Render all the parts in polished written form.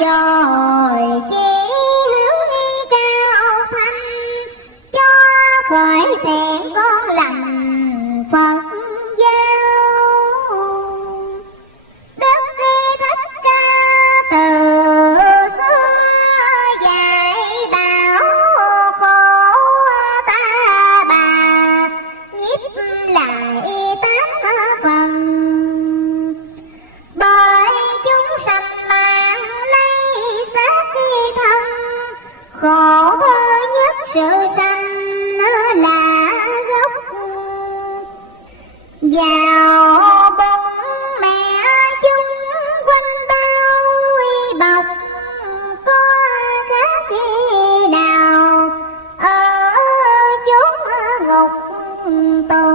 dồi chỉ hướng đi cao thanh, cho khỏi thẹn con lành Phật giáo. Đức Thích Ca từ xưa dạy bảo khổ ta bà, nhiếp lại tám phần. Bởi chúng sanh mạng lấy xác khi thân, khổ thứ nhất sự sanh là gốc. Vào bụng mẹ chúng quanh bao bọc, có khác gì nào ở chốn ngục tù.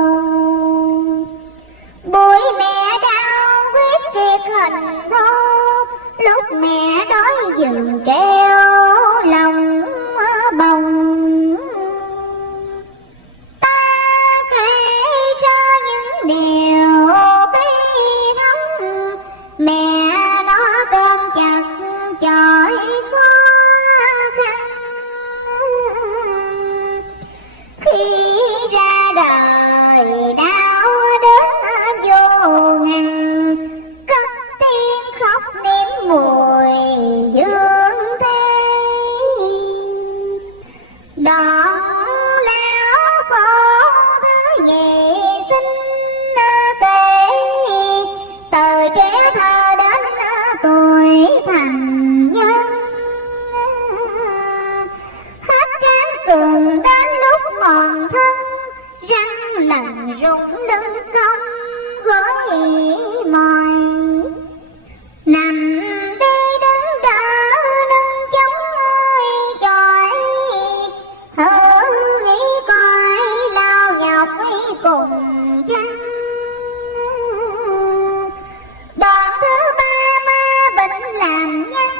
Buổi mẹ đau quyết kiệt hình thô, lúc mẹ đói dừng treo lòng bồng. Ta kể ra những điều bi thống, mẹ nó cơm chật chọi khó khăn. Khi ra đời đau đớn vô ngần, cất tiếng khóc nếm mùi dương thế. Đoạn lão khổ thứ nhị sinh kể, từ trẻ thơ đến tuổi thành nhân. Hết tráng cường đến lúc mòn thân, răng lần rụng lưng cong gối mỏi. Nằm đi đứng đỡ lưng chống ơi chọi, thử nghĩ coi lao nhọc cùng chăng. Đoạn thứ ba ma bệnh làm nhân,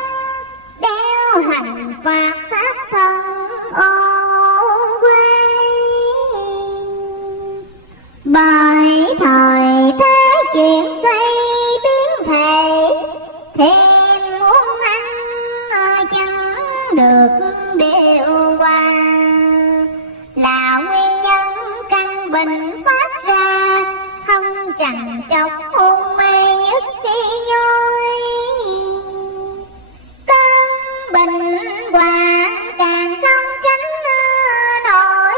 đeo hành phạt sát thân ô quay. Bởi thời thế chuyện xoay biến thể, thêm muốn ăn chẳng được điều hòa, là nguyên nhân căn bệnh phát ra, không trằn trọc hôn mê nhất khi nhoi. Cơn bệnh hoạn càng không tránh nổi,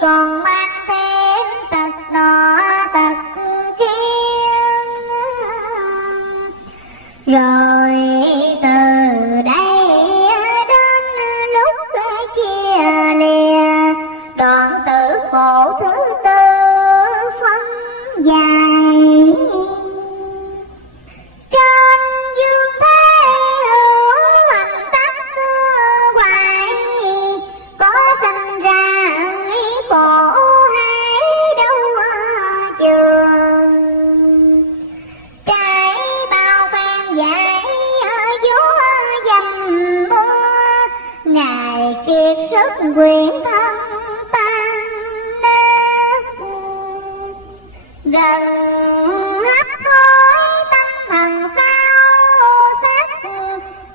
còn mang thêm tật nọ tật kia. Rồi từ đây đến lúc chia lìa, đoạn tử khổ thứ tư phân dài. Trên dương thế hữu hành tắc hoài, có sanh ra khổ hay đâu chừng. Trải bao phen dại vú dầm mưa, ngày kiệt sức quyện thân tan nát. Gần hấp hối tâm thần sao sắc,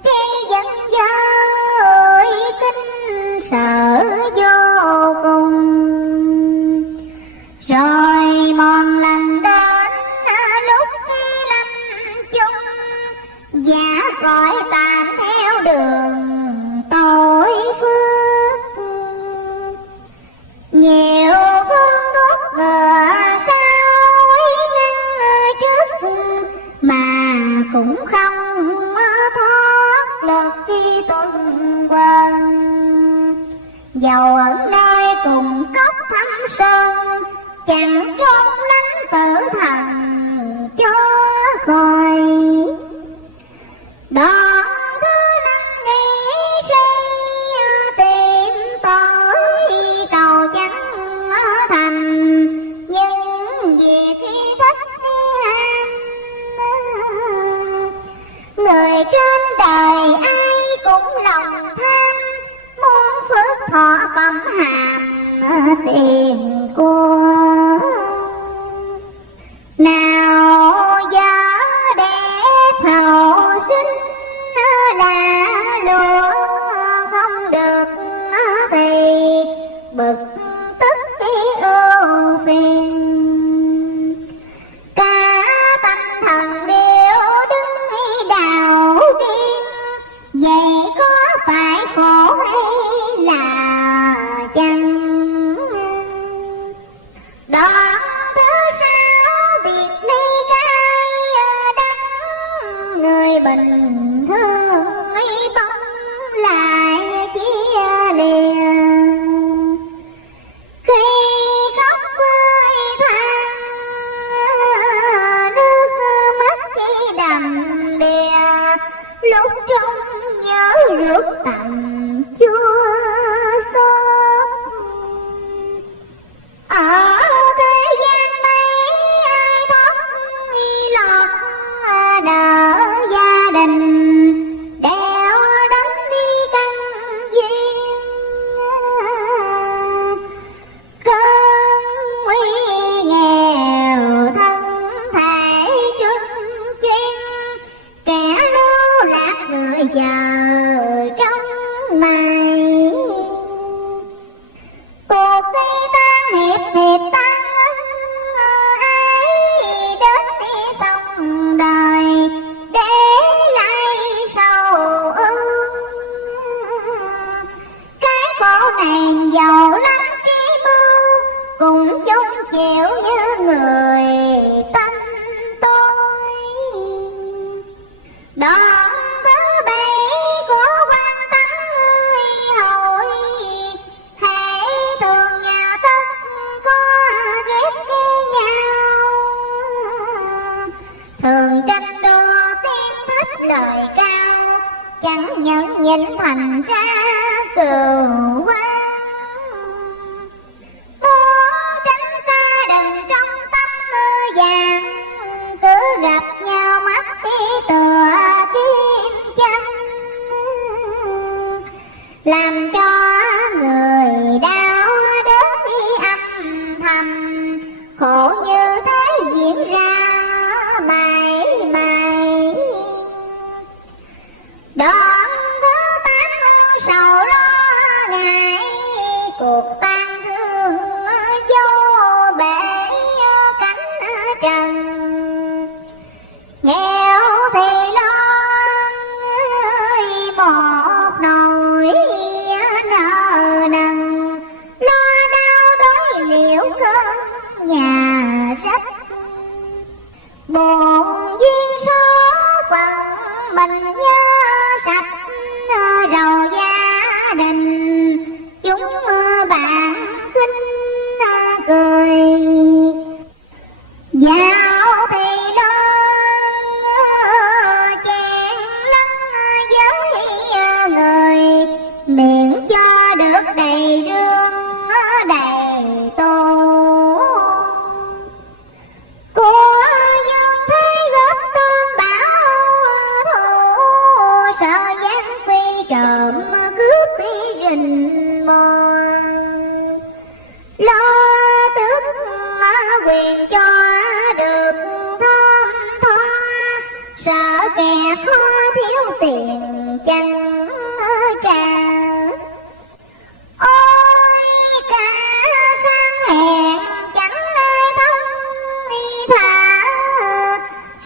tri dân dơi kinh sợ vô cùng. Rồi một lần đến lúc lâm chung, giả cõi tạm theo đường tội phước. Nhiều phương thuốc ngừa sao ngăn trước, mà cũng không thoát được khi tuần quần. Dầu ở nơi cùng cốc thâm sơn, chẳng trốn lánh tử thần cho khỏi. Đoạn thứ năm nghĩ suy, tìm tội cầu chẳng thành, nhưng vì khi thích an. Người trên đời ai cũng lòng tham, muốn phước thọ phẩm hàm tiền của. Nào giờ để hậu sinh là bình thường bóng lại chia lìa. Khi khóc than nước mắt khi đầm đìa, lúc trong nhớ rước tầm chua xót. Ở thế gian mấy ai thoát lọt đỡ gia đình, đeo đắm đi căn duyên. Cơn nguy nghèo thân thể trung chuyên, kẻ lưu lạc người chờ trong mày. Cuộc khi tan hiệp tan ấy đến đi xong đời, để lại sầu ưu. Cái khổ này giàu lắm trí mưu, cùng chung chịu như người tâm tôi. Đoạn thứ bảy của quan tánh hội, hãy thường nhà tất có ghét nhau. Thường tranh đua tiếng thích lời cao, chẳng nhận nhìn thành ra cừu quan. Muốn tránh xa đừng trong tâm vàng, cứ gặp nhau mắt tí tựa kim châm, làm cho người đau đớn khi âm thầm. Khổ như thế diễn ra mãi mãi. Đoạn thứ 8 ưu sầu lo ngại, cuộc tan thương vô bể cánh trần. Nghèo thì lo một nỗi nợ nần, lo đau đói liệu cơn nhà rách. Buồn duyên số phận mình nhớ sạch, rầu gia đình chúng bạn khinh cười. Dạo thì đơn chèn lẫn với người, miệng cho được đầy rương đầy tô. Của dương thế góp tôm bảo thủ, sợ gian phi trộm cướp đi rình mò. Lo tước quyền cho được thơm tho, sợ kẻ khó thiếu tiền chẳng trả. Ôi cả sáng hẹn chẳng ai thông nghi thả,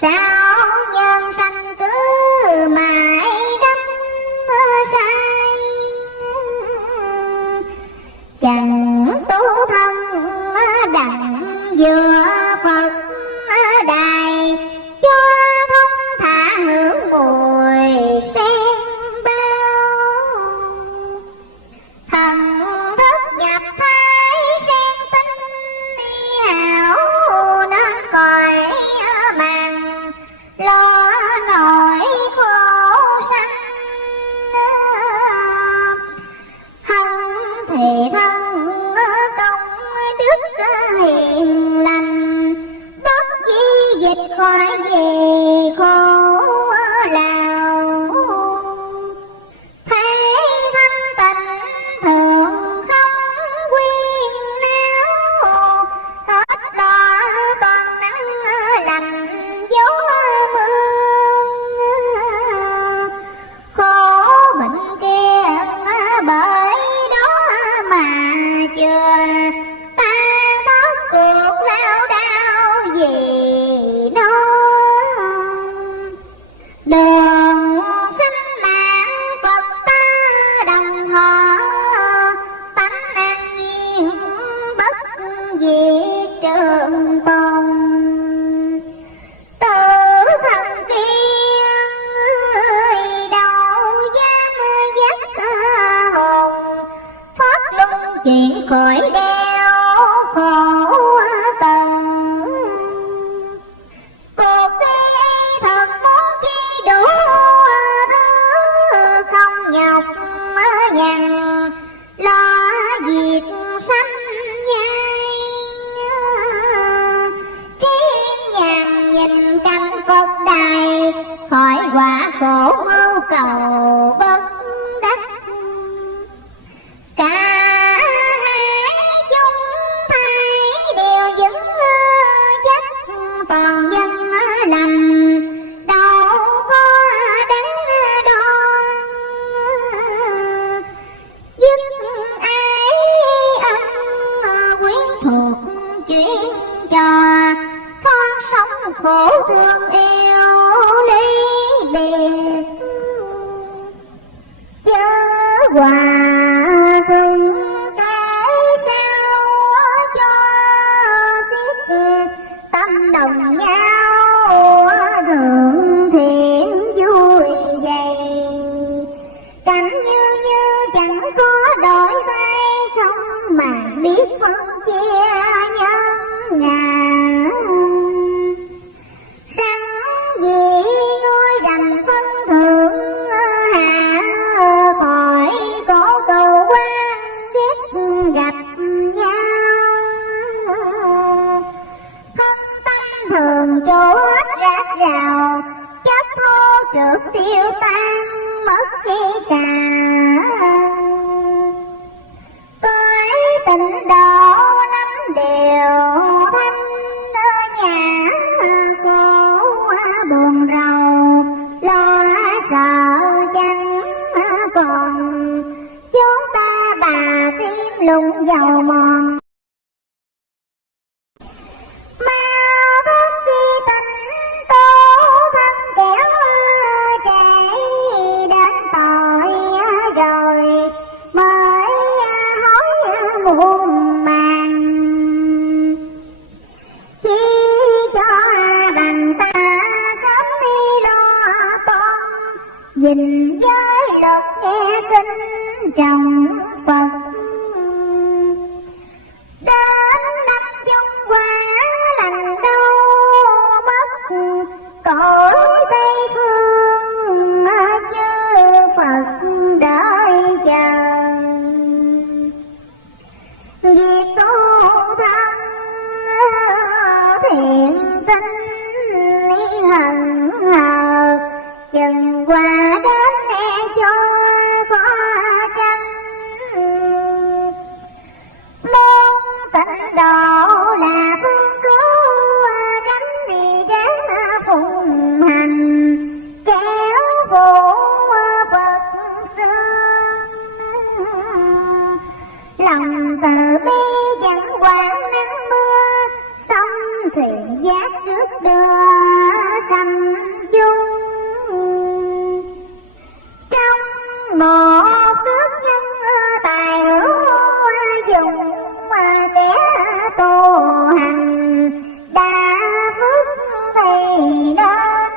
sao nhân sanh cứ mãi đắm say. Chẳng tu thân đặng vừa Phật đài, cho thông thả hưởng mùi sen bao. Thần thức nhập thái sen tinh hảo, nên còi màng lo nỗi khổ. trượt tiêu tan mất khi cả. Tôi tịnh độ nắm điều thanh nhà cô buồn rầu lo sợ chẳng còn. Chúng ta bà tim lung dầu mòn mau thức khi tỉnh tố thân kẻo trễ đến tội rồi mới hối muộn màng. Chỉ cho bằng ta sớm đi lo toan gìn giới luật nghe kinh trọng Phật. Đến năm chung qua lành đâu mất cõi Tây phương chư Phật đợi chờ. Việc tu thân thiện tinh hận hờ chừng qua đến nghe cho khó tránh. Môn tịnh độ là phương cứu cánh đi ráng phụng hành kéo phụ Phật xương. Lòng từ bi chẳng quản nắng mưa sông thuyền giác rước đưa sanh chung. Trong một nước nhân tài hữu dùng kẻ tu hành đa phước thì đến.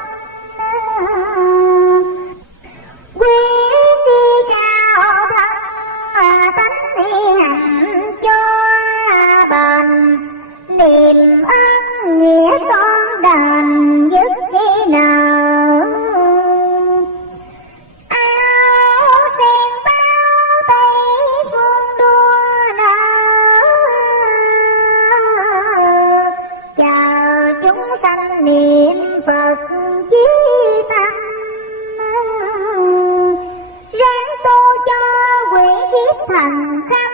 Quyết đi trao thân tánh đi hành cho bền. Niềm ơn nghĩa con đền dứt khi nợ. Áo sen bao Tây phương đua nở. Chờ chúng sanh niệm Phật chí tâm. Ráng tu cho quỷ khiết thần khâm.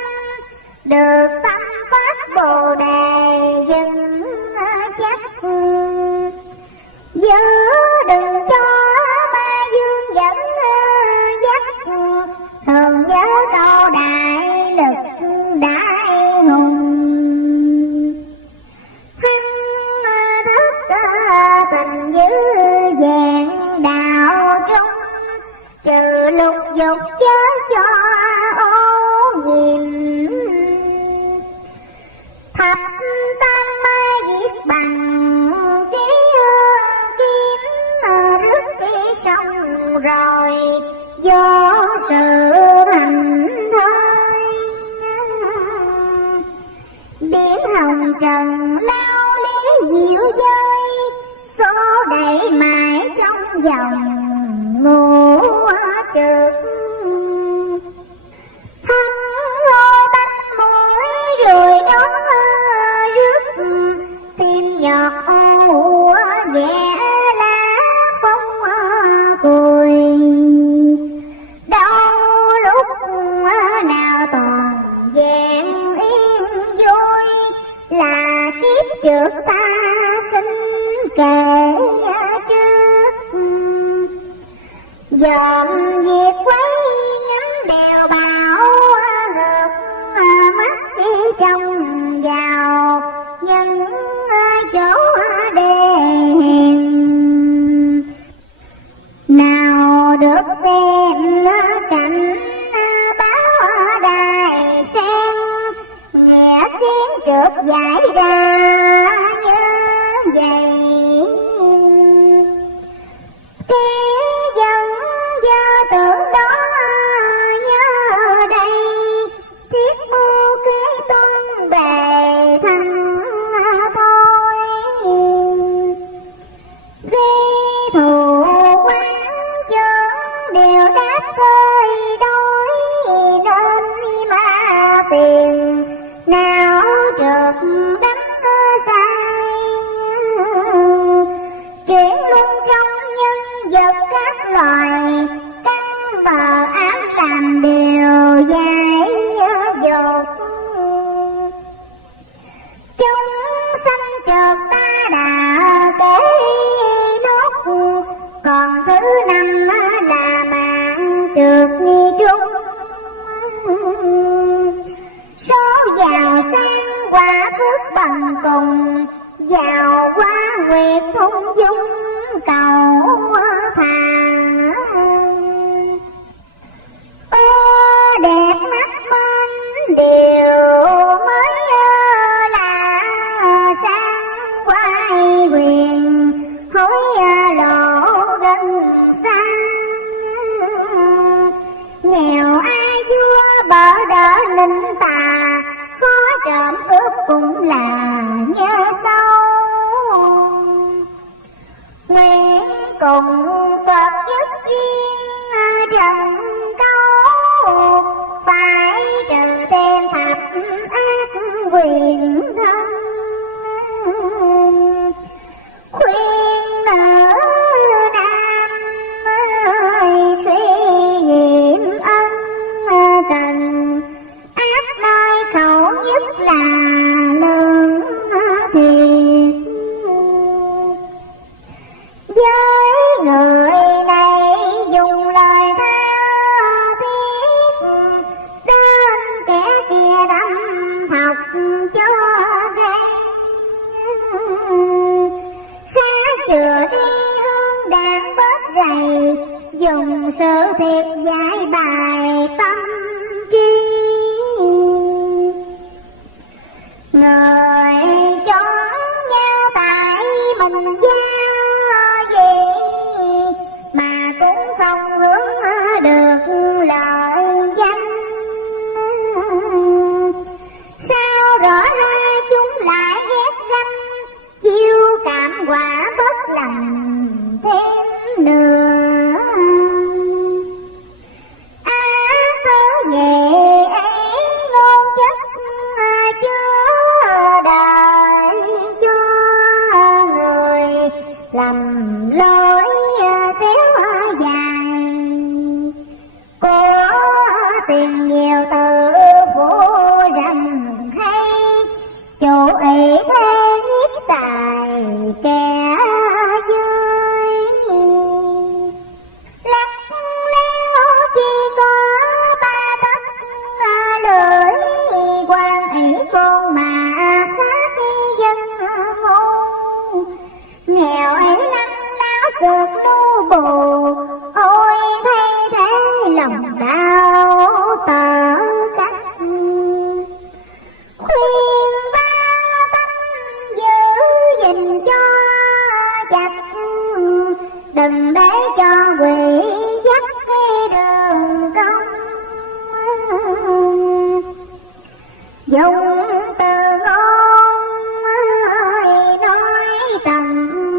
Được tâm phát Bồ Đề dừng chắc. Giữ đừng cho ma dương dẫn dắt. Thường nhớ câu đại lực đại hùng. Thâm thức tình dữ vẹn đạo trung. Trừ lục dục chớ cho ô nhiễm. Thập tam ma diệt bằng trí kiếm. Rước đi xong rồi do sự hành thôi. Biển hồng trần lao lý diệu dơi. Số đẩy mãi trong vòng ngũ trực. Thân hôi tanh mũi rồi đón rước. Tim nhọt u ghé lá phong cười. Đâu lúc nào toàn vẹn yên vui. Là kiếp trước ta xin kể trước. Dòm việc quấy ngắm đèo bão ngược mắt đi trong vào những chỗ đê hèn. Nào được xem cảnh báo đài sen. Nghe tiếng trượt giải ra như vậy. Trí dân dơ tưởng đó nhớ đây. Thiết mưu kế tuân bề thành thôi. Ghi thù quán chướng đều đáp cơi đôi. Nên ma phiền nào trượt đắm xa vật các loài cắn bờ ám làm điều dại dột. Chúng sanh trượt ta đã kể nốt, còn thứ năm là mạng trượt nghi trung. Số giàu sang quả phước bằng cùng, giàu quá nguyệt thung dung cầu thà. Đẹp mắt bên điều mới là sang quay quyền, hối lộ gần xa. Nghèo ai vua bỡ đỡ ninh tà, khó trộm cướp cũng là nhớ sâu. Nguyện cùng Phật nhất duyên trần câu, phải trừ thêm thập ác quyền thân. Khuyên nữ nam ơi suy nghiệm ân cần, ác nói khẩu nhất là lương thiệt. Với người này dùng lời tha thiết, đến kẻ kia đâm thọc cho gây. Khá chừa đi hương đàn bớt rầy, dùng sự thiệt giải bài tâm trí. Người chọn nhau tại mình gia gì, mà cũng không hướng được lợi danh. Sao rõ ra chúng lại ghét ganh, chiêu cảm quả bất lành thêm nữa. Thứ nhị ấy ngôn chất chứa đời cho người lầm lỗi xéo dài. Có tiền nhiều tự phụ rầm hay, chủ ý thế nhiếp xài kẻ dưới. Lắc léo chỉ có ba tấc lưỡi, quan ý con mà sát dân ngu. Nghèo ấy lăng láo sượt nu bù, ôi thay thế lòng đau tở cách. Khuyên ba tâm giữ gìn cho chặt, đừng để cho quỷ dắt cái đường công. Dùng từ ngôn nói tận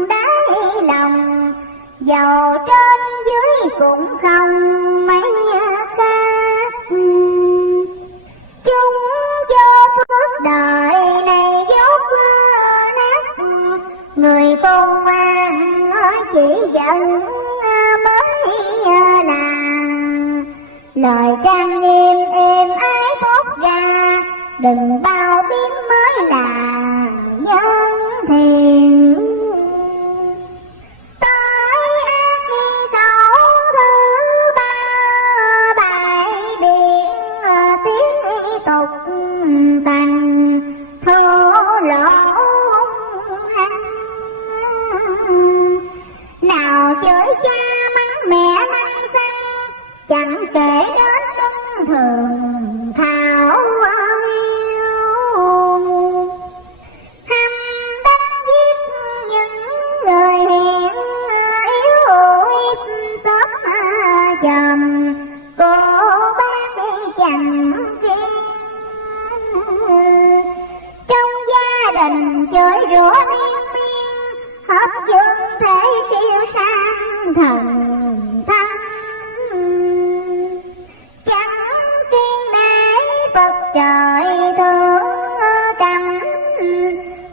đáy lòng, dầu trên dưới cũng không mấy khác. Chúng cho phước đời này dốt nát, người khôn ngoan chỉ giận mới là. Lời trang nghiêm êm ái thốt ra, đừng bao biến mới là nhân thiện. Tới ác khi khẩu thứ ba, bài điện tiếng tục tành thô lỗ hung hăng. Nào chửi cha mắng mẹ lăng xăng, chẳng kể đến luân thường thảo yêu. Hăm đánh giết những người hiền yếu hiếp, xóm chồng cô bác chẳng kiên. Trong gia đình chửi rủa liên miên, hết dương thế kêu sang thần thánh. Chẳng kiên để Phật trời thương cảnh,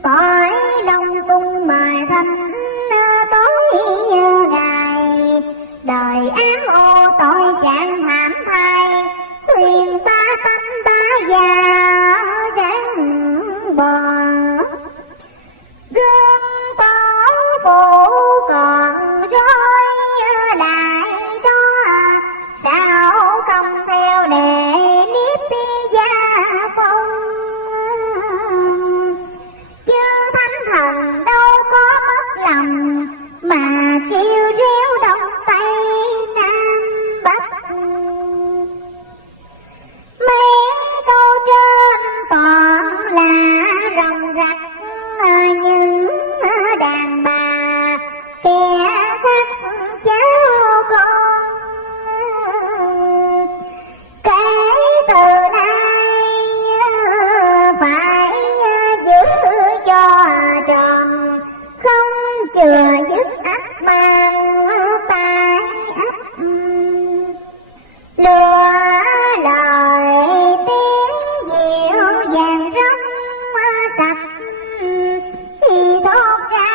cõi đông cung mời thanh tối ngày. đời ám ô tội trạng thảm thay, khuyên ba tâm ba già ráng bò. Gương tổ phụ còn rối lại đó, sao không theo đệ nếp gia phong. Chứ thánh thần đâu có mất lòng, mà kêu réo đông tây nam bắc. Mấy câu trên toàn là ròng rặc, những đàn bà kẻ thắt cháu con. Kể từ nay phải giữ cho tròn, không chừa dứt ắt mang tai ắt. Lừa lời tiếng dịu dàng rong sạch, thì thốt ra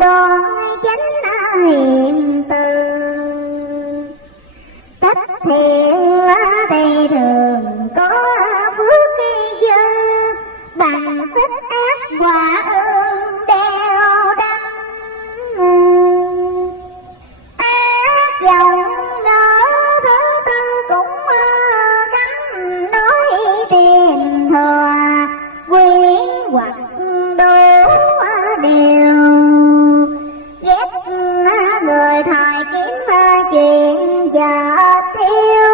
đoan chánh hiền từ. Cách thiện thì thường có phước khi dư, bằng tích ác quả ương đeo đắng. Ác dòng ngỡ thứ tư cũng cấm nói tiền thừa, quyến hoặc đố đều. Ghét người thời kiếm chuyện giờ thiêu,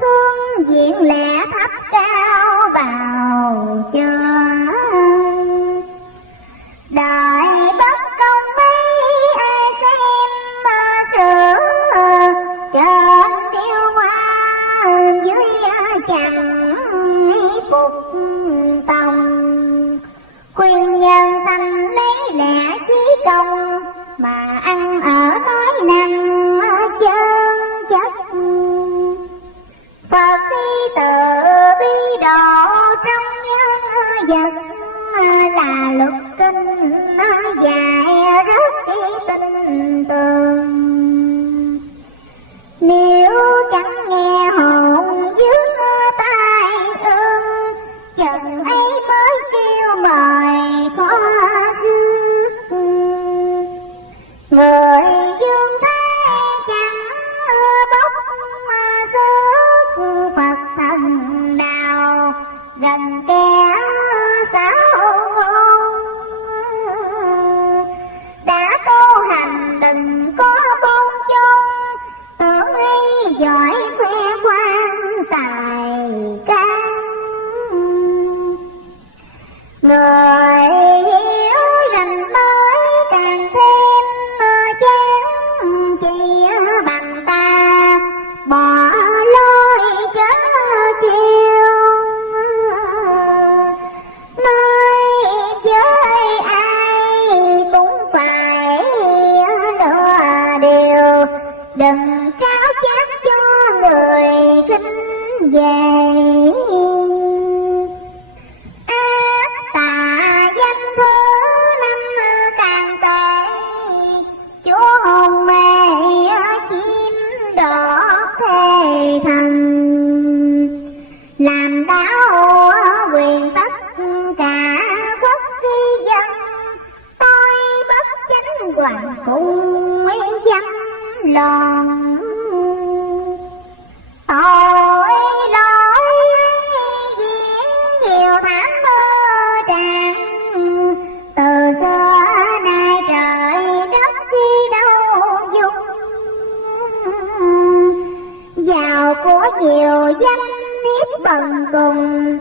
thương diện lẽ thấp cao bào chưa. Đời bất công mấy ai xem sửa, trên điêu hoa dưới chẳng phục tòng. Khuyên nhân sanh lấy lẽ chí công, mà ăn ở nói năng chân chất. Phật đi từ bi độ trong nhân vật, là luật kinh dạy rất tinh tường. Nếu chẳng nghe hồn dướng tai ương, chừng ấy mới kêu mời khó sức. Người dương thế chẳng bốc xước, Phật thần đạo gần kẻ xảo ngôn. Đã tu hành đừng có bôn chôn, tưởng ấy giỏi khoe khoang tài can. Người hiểu rành mới càng thêm chán, chỉ bằng ta bỏ lối trớ trêu. Nói với ai cũng phải lựa điều, đừng tráo chát cho người khinh về. Ác tà danh thứ năm càng tệ, chúa hồn mê chim đỏ thề thần. Làm đảo quyền tất cả quốc dân, tôi bất chánh hoàng cung dâm loạn. Tội lỗi diễn nhiều thảm mơ tràn, từ xưa nay trời đất đi đâu dung. Giàu của nhiều danh hiếp bần cùng,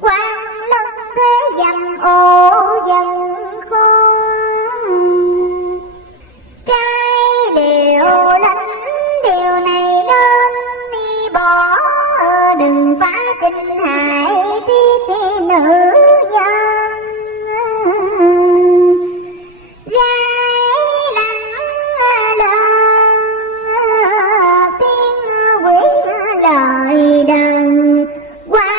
quan lân thế dầm ô dân khô. Trai điều lãnh điều này nên đi bỏ, đừng phá trinh hại tí nữ nhân. Gái lăng lơn tiếng quyến lời đần, qua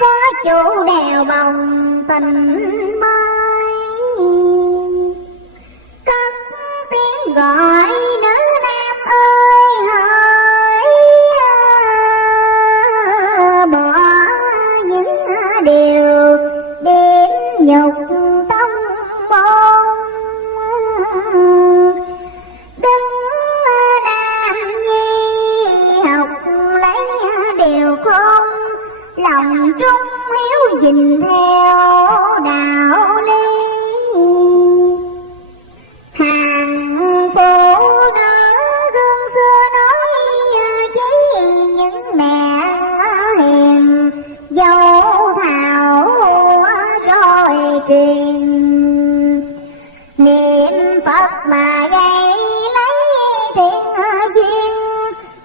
có chủ đèo bồng tình mới. Cất tiếng gọi nữ nam gìn theo đạo lý. Hàng phụ nữ gương xưa nói chỉ những mẹ hiền, dâu thảo rồi truyền. Niệm Phật mà gây lấy thiện duyên,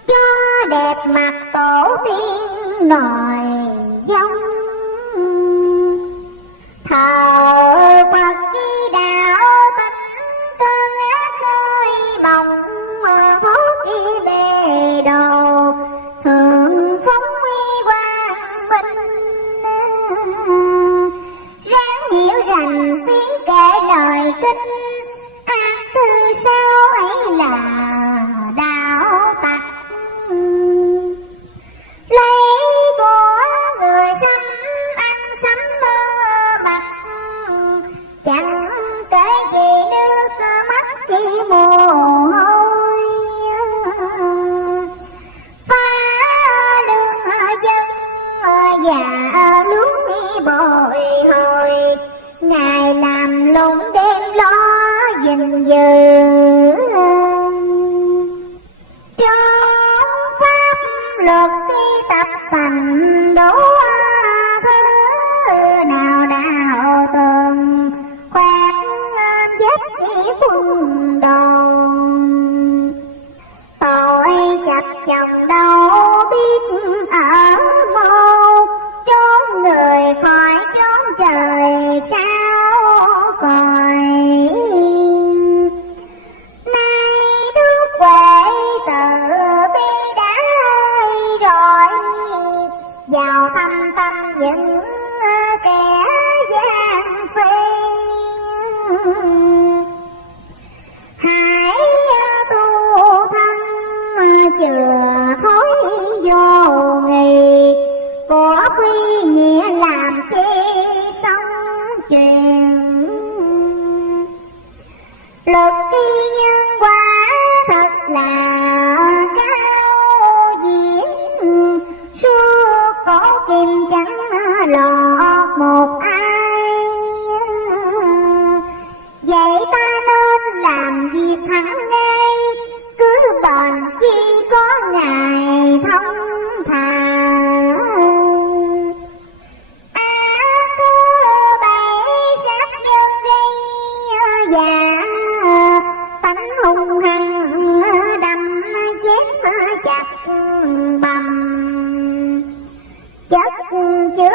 cho đẹp mặt tổ tiên nòi giống. Thờ Phật ghi đạo tánh, cơn ác khơi bồng thoát đi bề đầu. Thượng phóng uy quang minh, ráng hiểu rằng tiếng kể lời kinh, ác thư sao ấy là đạo tặc. Lấy của người sắm ăn sắm mơ mặt, chẳng kể gì nước mắt khi mồ hôi. Phá lương dân và lúa bồi hồi, ngày làm lụng đêm lo gìn giữ. Trong pháp luật đi tập thành đủ thứ, nào đạo tường khoét vết đi quân đồn. Tội chặt chồng đâu biết ở mâu, trốn người khỏi trốn trời sao khỏi. Nay Đức Huệ từ bi đã rồi, vào thăm tâm những kẻ gian phê. Hãy tu thân chừa thối vô nghị, của quy nghĩa làm chi sống truyền. Luật ghi nhân quả thật là cao diễn, suốt cổ kim chẳng lọt một ai. Vậy ta nên làm việc thẳng ngay, cứ bền chi có ngày thông thả. Sát nhân gây dạ, tánh hung hăng đâm chém chặt bầm. Chất chứa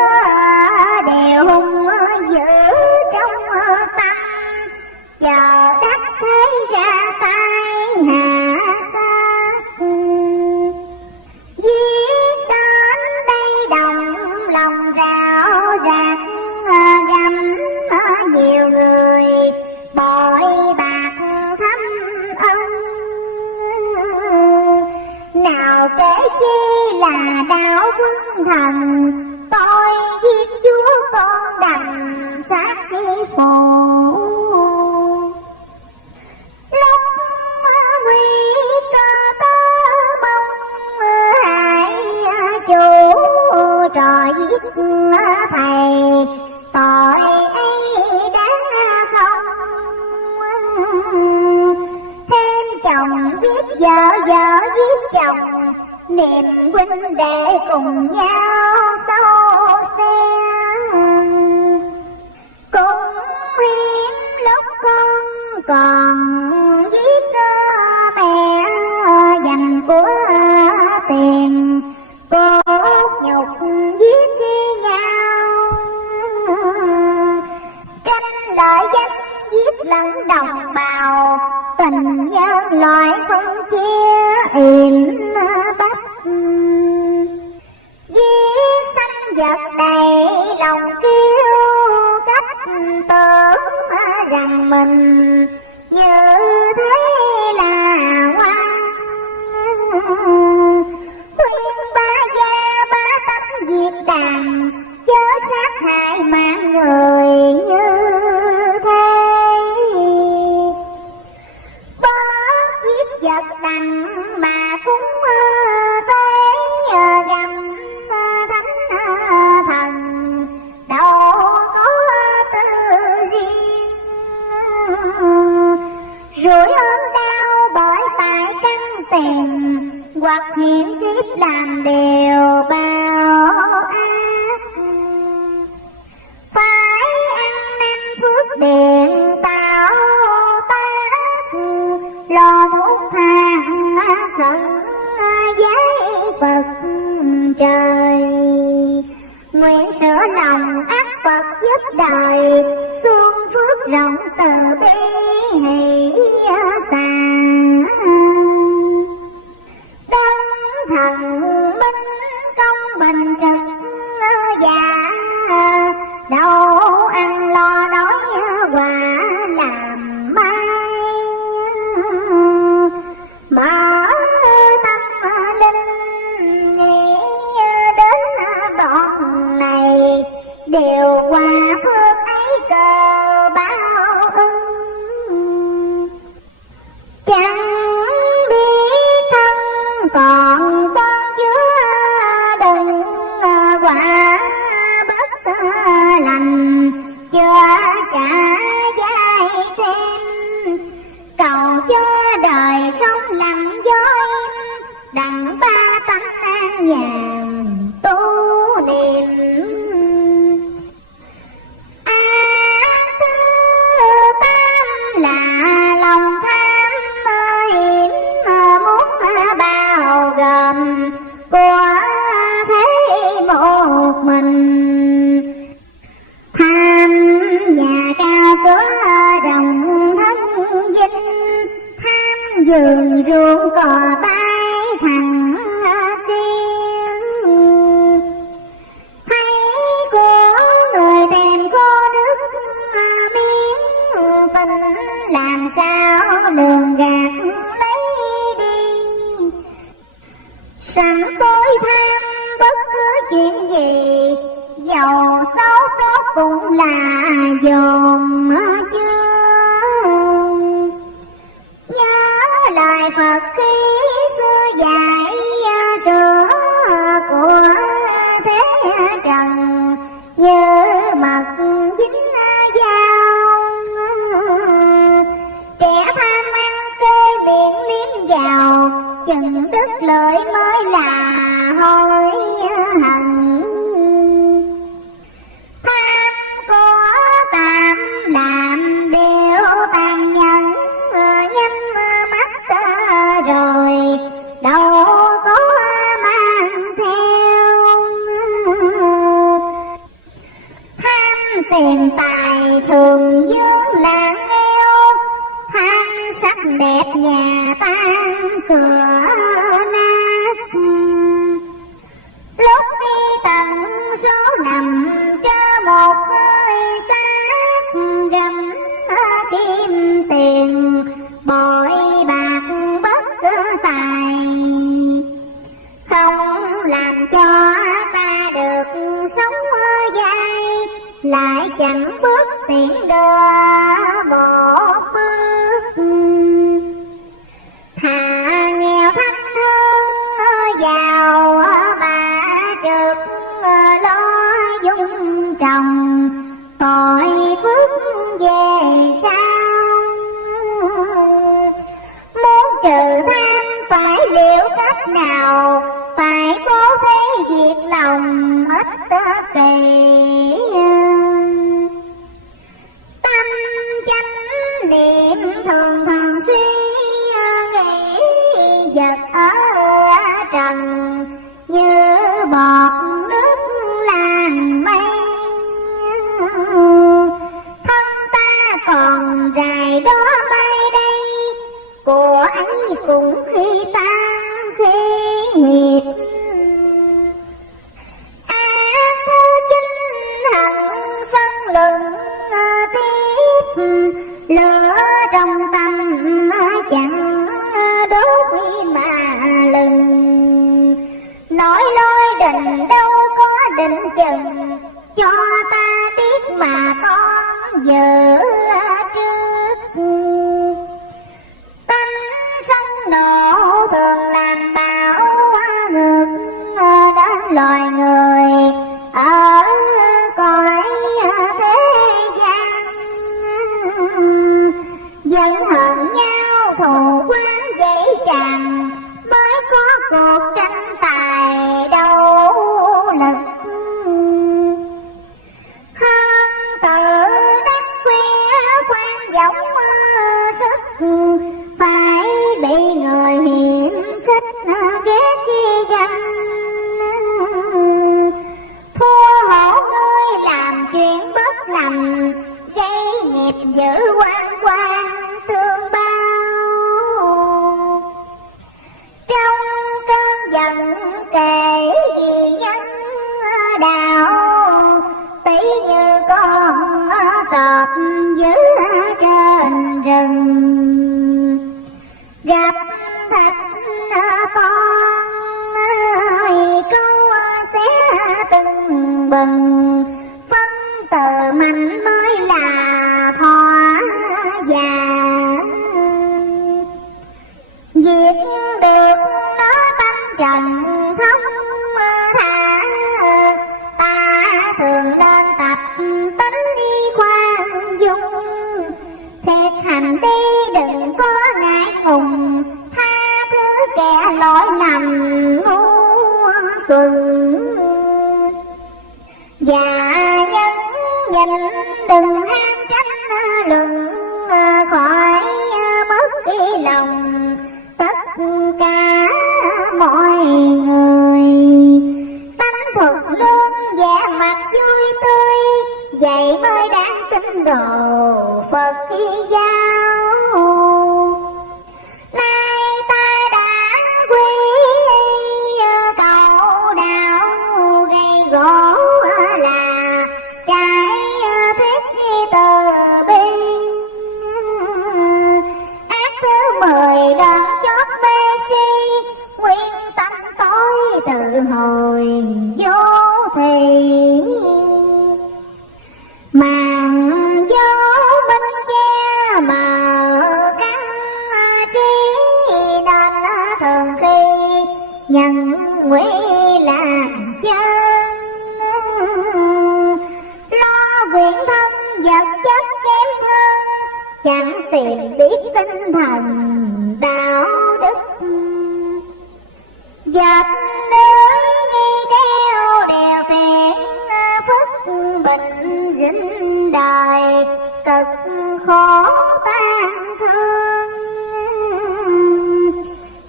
đều hung dữ trong tâm, chờ đắc thế ra tay hạ sát. Giết đến đây đồng lòng rạo rạc, găm nhiều người bội bạc thâm ân. Nào kể chi là đạo quân thần, tôi giết chúa con đành sát cái phù. Lúc nguy cơ tơ bông, hại chủ trò giết thầy, tội ấy đáng không. Thêm chồng giết vợ, vợ giết chồng, niềm huynh đệ cùng nhau sâu xe. Cũng hiếm lúc con còn giết mẹ, dành của tiền cốt nhục giết nhau. Tranh lợi danh giết lẫn đồng bào, tình nhân loại phân chia yểm bách. Giết sanh vật đầy lòng kiêu cách, tưởng rằng mình như thế là ngoan. Khuyên ba gia ba tánh diệt đàn, chớ sát hại mạng người như thế. Bớt giết vật đằng mà cũng tế găm thánh thần, đâu hoặc hiện kiếp làm điều bao ác. Phải ăn năn phước điện tạo tác, lo thuốc thang khẩn giấy Phật trời. Nguyện sửa lòng ác Phật giúp đời, xuân phước rộng từ bi hỷ xa. Đấng thần minh công bình trực dạ, đâu ăn lo đói quả làm mai. Mở tâm linh nghĩ đến đoạn này, điều qua phước ấy cơ báo ưng. Chẳng biết thân còn con chứa đừng quả bất lành, chưa trả dai thêm. Cầu cho đời sống lặng gió im, đặng ba tánh an nhàn tu niệm. Thứ tám là lòng tham hiểm, muốn bao gồm của thế một mình. Tham nhà cao cửa rộng thân vinh, tham vườn ruộng cò bay thẳng tiên. Thấy của người thèm khô nước miếng, tình làm sao lường gạt lấy đi. Sẵn tôi tham bất cứ chuyện gì, giàu xấu tốt cũng là dồn chưa. Nhớ lời Phật khi xưa dạy, sửa của thế trần như mật dính dao. Kẻ tham ăn kê miệng liếm vào, chừng đứt lưỡi mới là hối hận. Tham có tạm làm điều tàn nhẫn, nhắm mắt rồi đâu có mang theo. Tham tiền tài thường dương nạn nghèo, tham sắc đẹp nhà tan cửa nát. Lúc đi tận số nằm cho một người xác, gầm kim tiền bội bạc bất tài. Không làm cho ta được sống dai, lại chẳng bước tiện đưa một bước. Thà nghèo thanh hương giàu bà trực, lo dung trồng tội phước về sau. Muốn trừ tham phải liệu cách nào, phải cố thấy việc lòng ít kỳ. Tâm chánh niệm thường thường suy nghĩ, vật ở trần như bọt nước lan mây. Thân ta còn dài đó bay đây, của ấy cũng khi tan khi hiệp. Ác thứ chính hận sân lừng tiếp, lửa trong tâm chẳng đốt mà lừng. Nói lối định đâu có định chừng, cho ta biết mà con giữ trước. Tâm sân nộ thường làm bão ngược đến loài người ở cõi thế gian. Giận hờn nhau thù oán dễ tràn, mới có thạch con, câu xé từng bừng, phân từ mạnh mới là thỏa già. Việc được nó tâm trần thông thả, ta thường nên tập tính đi khoan dung. Thiệt hành đi đừng có ngại ngùng, tha thứ kẻ lỗi nằm ngu xuẩn. Và nhân nhìn đừng ham tranh luận, khỏi mất cái lòng tất cả mọi người. Tánh thuận lương vẻ mặt vui tươi, vậy mới đáng tín đồ Phật giáo. Nay ta đã quy cầu đạo, gây gỗ là trái thuyết từ bi. Ác thứ 10 đoạn chót mê si, nguyên tâm tối từ hồi vô thị. Màn dấu minh che mờ căn trí, nên thường khi nhân nguy làm chân. Lo quyện thân vật chất kém hơn, chẳng tìm biết tinh thần đạo đức. Giật lưới nghi đeo đèo phiền, phước bình rinh đời cực khổ tan thương.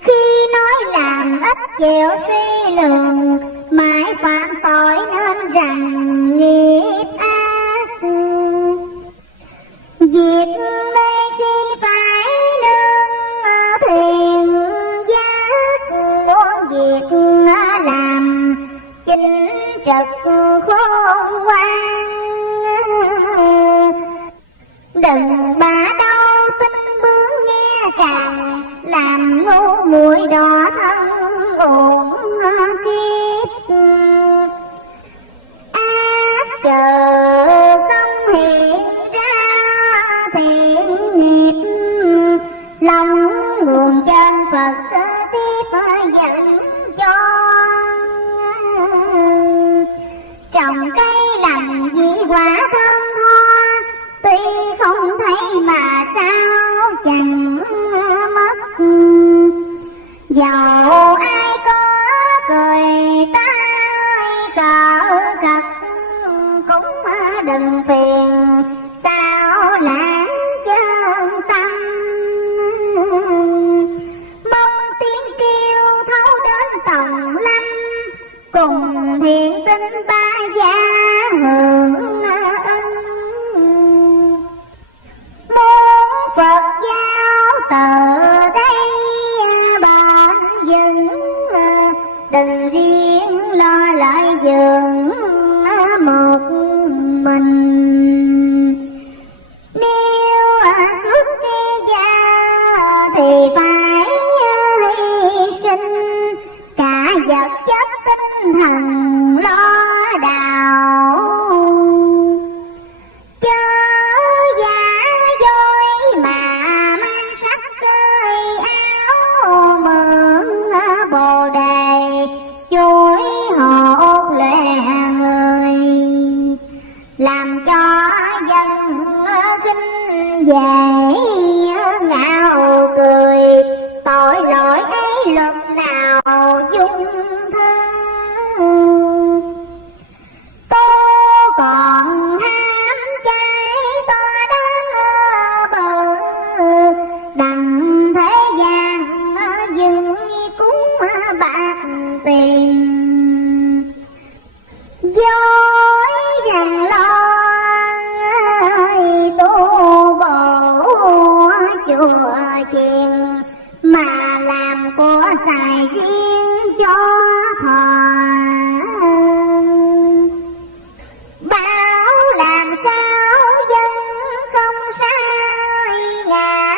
Khi nói làm ít chịu suy lường, mãi phạm tội nên rằng nghiệp ác. Việc mê si phải nương thuyền giác, muốn việc làm chính trực khôn ngoan. Đừng bả đâu tin bướng nghe càng, làm ngu muội đỏ thân uổng kiếp. Ác trời xong hiện ra thiện nghiệp, lòng nguồn chân Phật tiếp dẫn cho. Trồng cây lành dị quả thơm tho, tuy không thấy mà sao chẳng mất. Dẫu ai có cười tai khờ khật, cũng đừng phiền sao lãng chân tâm. Mong tiếng kêu thấu đến tầng lâm, cùng thiện tinh ba gia hưởng ân. Muốn Phật giáo từ đây bền vững, đừng riêng lo lợi dưỡng một mình. Nếu xuất gia thì phải hy sinh cả vật chất tinh thần lo đạo. Chớ giả dối mà mang sắc cơi áo, mượn bồ đề chuối hột lệ người, làm cho dân khinh dễ ngạo cười. Tội lỗi ấy luật nào dung thứ, tôi còn ham trái to đáng bự, đặng thế gian dừng cúng bạc tiền. Dối rằng lo tu bổ chùa chiền, mà làm của xài riêng cho thỏa. Bảo làm sao dân không sai ngã,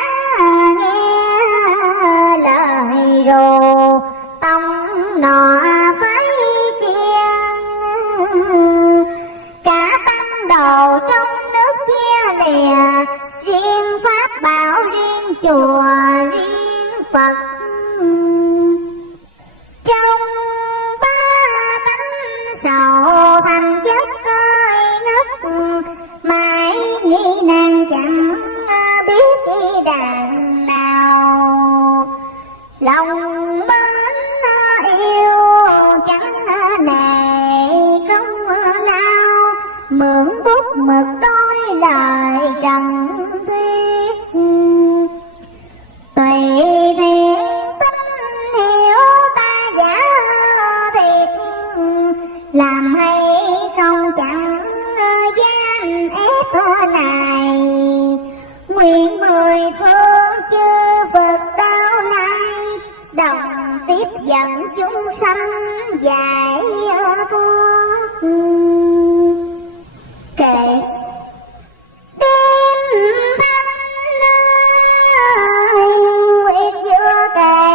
nghe lời lòng mến yêu chẳng nề công lao, mượn bút mực đôi lời trần thuyết. Tùy thiện tính hiểu ta giả thiệt, làm hay không chẳng gian ép này. Nguyện mười phương chư Phật đau nay, đồng tiếp dẫn chúng sanh giải thoát. Kệ đêm thanh nguyệt chưa kề,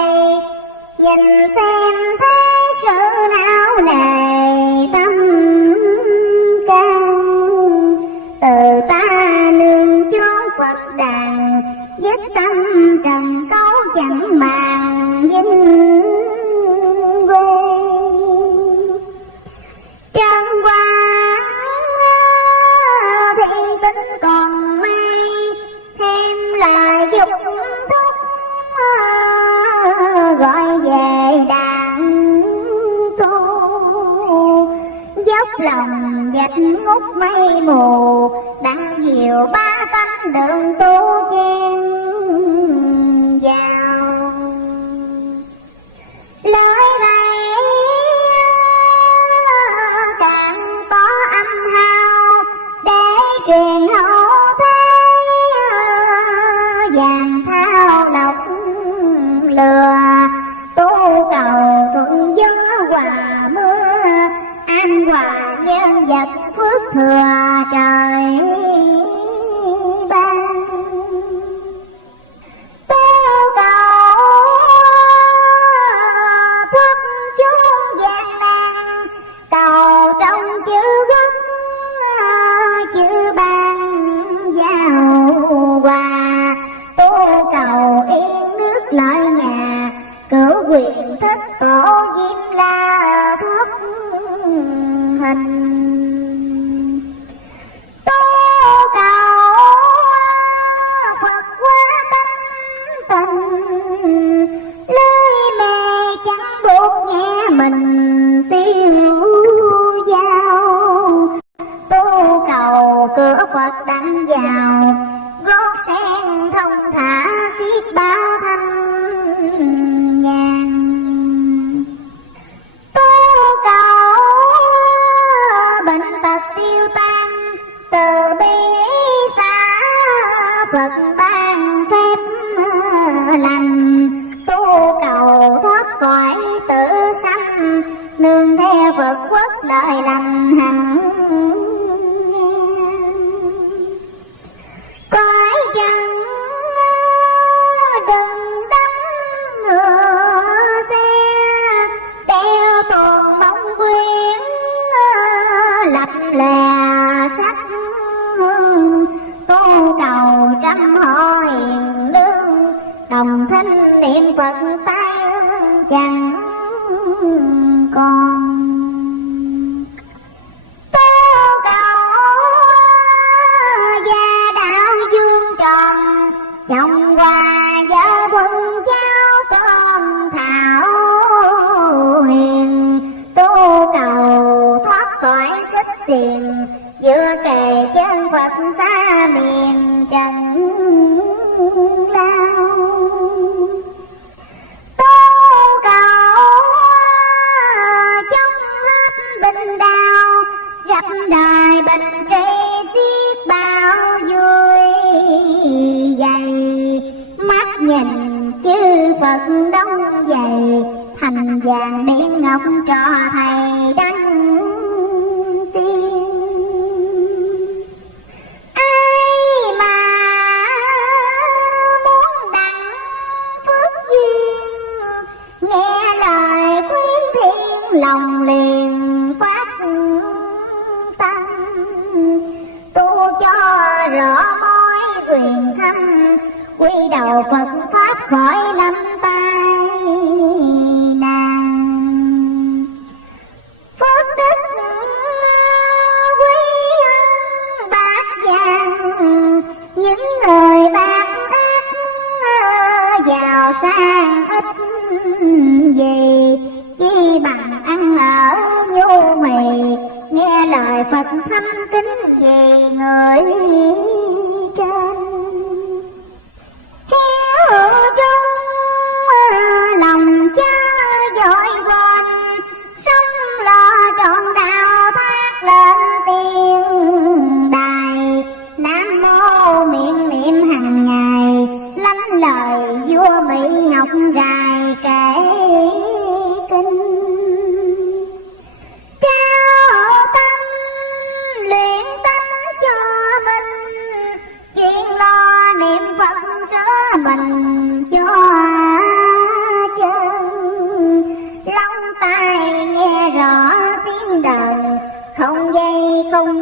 nhìn xem thế sự não nề tâm can. Từ ta nương chốn Phật đàn, dứt tâm trần cấu chẳng màng vinh quê. Trần quang thiên tính còn may, thêm lời dục thúc gọi về đàn thu. Dốc lòng dạch ngút mây mù, đặng diệu ba tánh đường tu chen vào. Lời này càng có âm hào, để truyền hậu thế vàng thao lộc lừa. Tu cầu thuận gió hòa mưa, an hòa nhân vật phước thừa trời ban. Tu cầu thoát chốn gian nan, cầu trong chữ quốc chữ ban giao hòa. Tu cầu yên nước lợi nhà, cửu quyền thích tổ diêm la thoát hình. Tu cầu Phật quá tánh tình, lưới mê chẳng buộc nghe mình tiêu dao. Tu cầu cửa Phật đặng vào, gót sen thông thả xiết bao thanh nhàn. Tu cầu bệnh tật tiêu tan, từ bi xa Phật ban phép lành. Tu cầu thoát khỏi tử sanh, nương theo Phật quốc lợi lành hằng. Cõi trần đừng đắm ngựa xe, đeo tuồng mong quyến lập lè sắc. Tu cầu trăm họ hiền lương, đồng thanh niệm Phật tan chẳng còn. Tu cầu gia đạo dương tròn, chồng hòa vợ thuận cháu con thảo hiền. Tu cầu thoát khỏi xích xiềng, vừa kề chân Phật xa miền trần lao. Tu cầu trong hết bình đào, gặp đời bình tri xiết bao vui dày. Mắt nhìn chư Phật đông dày, thành vàng miệng ngọc trò thầy đăng tiên. Ai mà muốn đặng phước duyên, nghe lời khuyên thiên lòng liền phát tâm. Tu cho rõ mối quyền thâm, quy đầu Phật pháp khỏi lâm tai nạn. Phước đức quý bát vàng, những người bạc ác giàu sang ít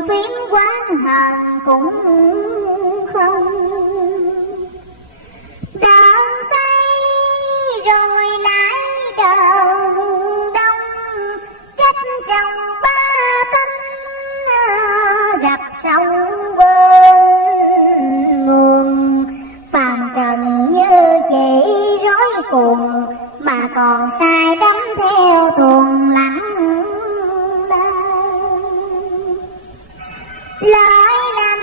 dùng phím quán hờn cũng không. Đợn tay rồi lại đợn đông, trách chồng ba tánh gặp sông bên nguồn. Phàm trần như chỉ rối cuồng, mà còn sai đắm theo tuồng lặng lời lành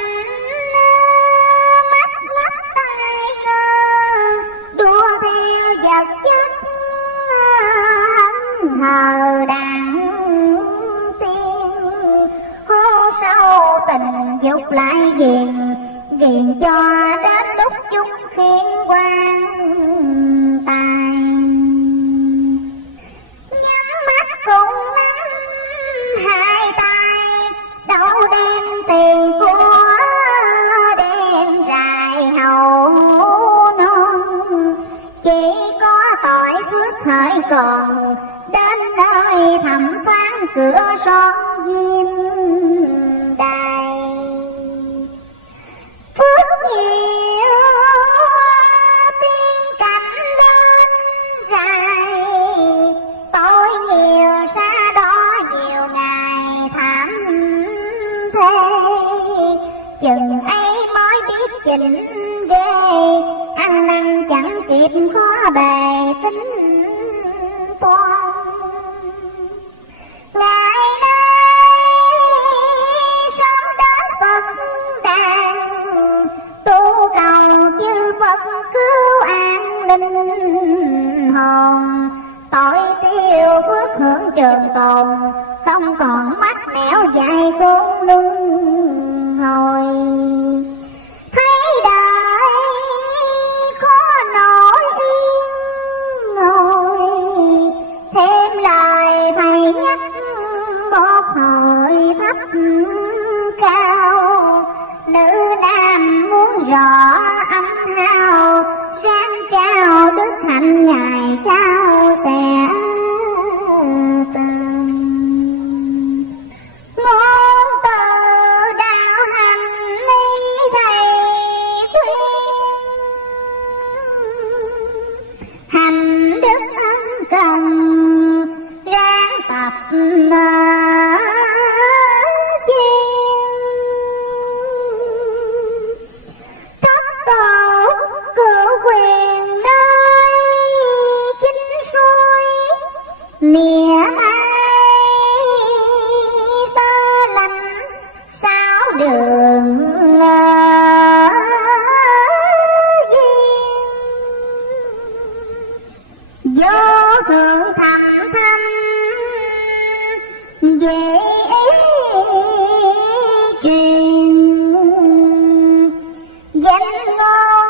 mắt lấp tai cơ, đua theo vật chất hân hờ đàn tiên. Hô sâu tình dục lại ghiền, ghiền cho đến lúc chung khiến quan tài. Nhắm mắt cùng nắm hai tay, đâu đem tiền của đem rài hậu non. Chỉ có tội phước hỡi còn, đến nơi thẩm phán cửa son diêm đài. Phước nhiều tiên cảnh đến dài, tội nhiều xa đó nhiều ngày thảm thế. Chừng ấy mới biết chỉnh ghê, ăn năn chẳng kịp khó bề tính toan. Ngày nay sớm đến Phật đàn, tu cầu chư Phật cứu an linh hồn. Tội tiêu phước hưởng trường tồn, không còn mắc nẻo dài khốn luân hồi. Thấy đời khó nổi yên ngồi, thêm lời thầy nhắc một hồi thấp cao. Nữ nam muốn rõ âm hào, ráng trao đức hạnh ngày sau sẽ tường. Ngôn từ đạo hành ni thầy khuyên, hành đức ân cần ráng tập mỉa mai xa lạnh sao đường duyên. Vô thượng thầm thâm dễ truyền, danh ngôn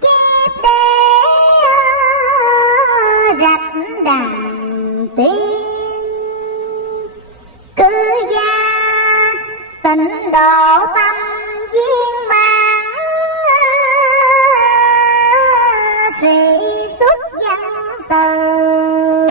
chép để rạch đàn tiên. Cư gia tịnh độ tâm viên mãn, sĩ xuất văn từ